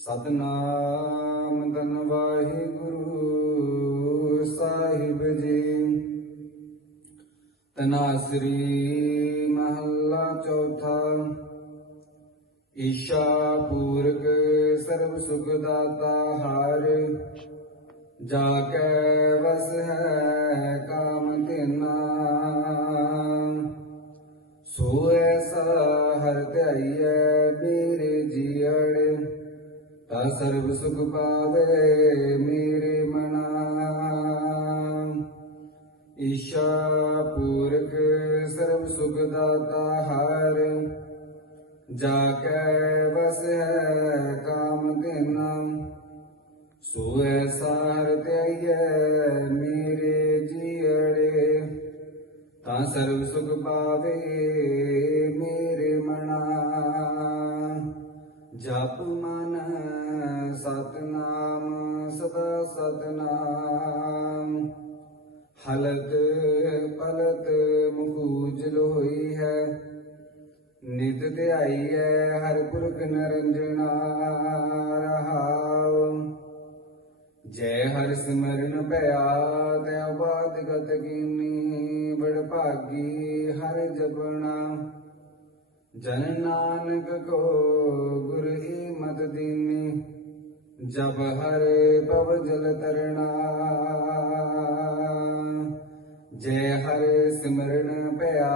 ਸਤਨਾਮ ਤਨ ਵਾਹਿਗੁਰੂ ਸਾਹਿਬ ਜੀ। ਤਨਾਸਰੀ ਮਹੱਲਾ ਚੌਥਾ। ਈਸ਼ਾ ਪੂਰਕ ਸਰਬ ਸੁਖ ਦਾਤਾ ਹਰ। ਜਾ ਕੇ ਵਸ ਹੈ ਕਾਮ ਤੇਨਾ ਸੋ ਐਸਾ ਹਰ ਧਿਆਈਐ ਮੇਰੇ ਜੀਅੜ। ਤਾ ਸਰਬ ਸੁਖ ਪਾਵੇ ਮੇਰੇ ਮਨਾ। ਈਸ਼ਾ ਪੂਰਕ ਸਰਬ ਸੁਖ ਦਾਤਾ ਹਰ। ਜਾ ਕੈ ਵਸੈ ਕਾਮ ਤੇਨਾ ਸੋ ਸਾਰ ਹਰ ਮੇਰੇ ਜੀੜੇ ਤਾਂ ਸਰਬ ਸੁਖ ਪਾਵੇ ਮੇਰੇ ਮਨਾ। ਜਪ ਸਦਾ ਸਤਨਾਮ ਹਲਤ ਪਲਤ ਮੁਖੂਜਲ ਹੋਈ ਹੈ। ਨਿਤ ਧਿਆਈਐ ਹਰ ਪੁਰਖ ਨਰੰਜਨਾ ਰਹਾਉ ਜੈ ਹਰ ਸਿਮਰਨ ਭਇਆ, ਤੇ ਬਾਦ ਗਤ ਕੀਨੀ ਬੜ ਭਾਗੀ ਹਰ ਜਪਣਾ। ਜਨ ਨਾਨਕ ਕੋ ਗੁਰ ਜਬ ਹਰੇ ਪਵ ਜਲ ਤਰਣਾ ਜੈ ਹਰੇ ਸਿਮਰਨ ਪਿਆ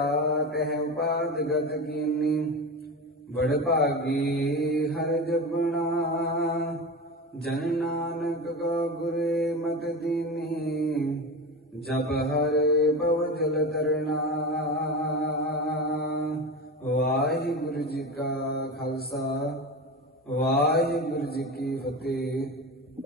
ਤਹਿ ਉਪਾਦ ਗਤ ਕੀਨੀ ਬੜ ਭਾਗੀ ਹਰ ਜਪਣਾ ਜਨ ਨਾਨਕ ਕਾ ਗੁਰੇ ਮਤ ਦੀਨੀ ਜਬ ਹਰੇ ਬਵ ਜਲ ਤਰਣਾ ਵਾਹਿਗੁਰੂ ਜੀ ਕਾ ਖਾਲਸਾ ਵਾਹਿਗੁਰੂ ਜੀ ਕੀ ਫਤਿਹ।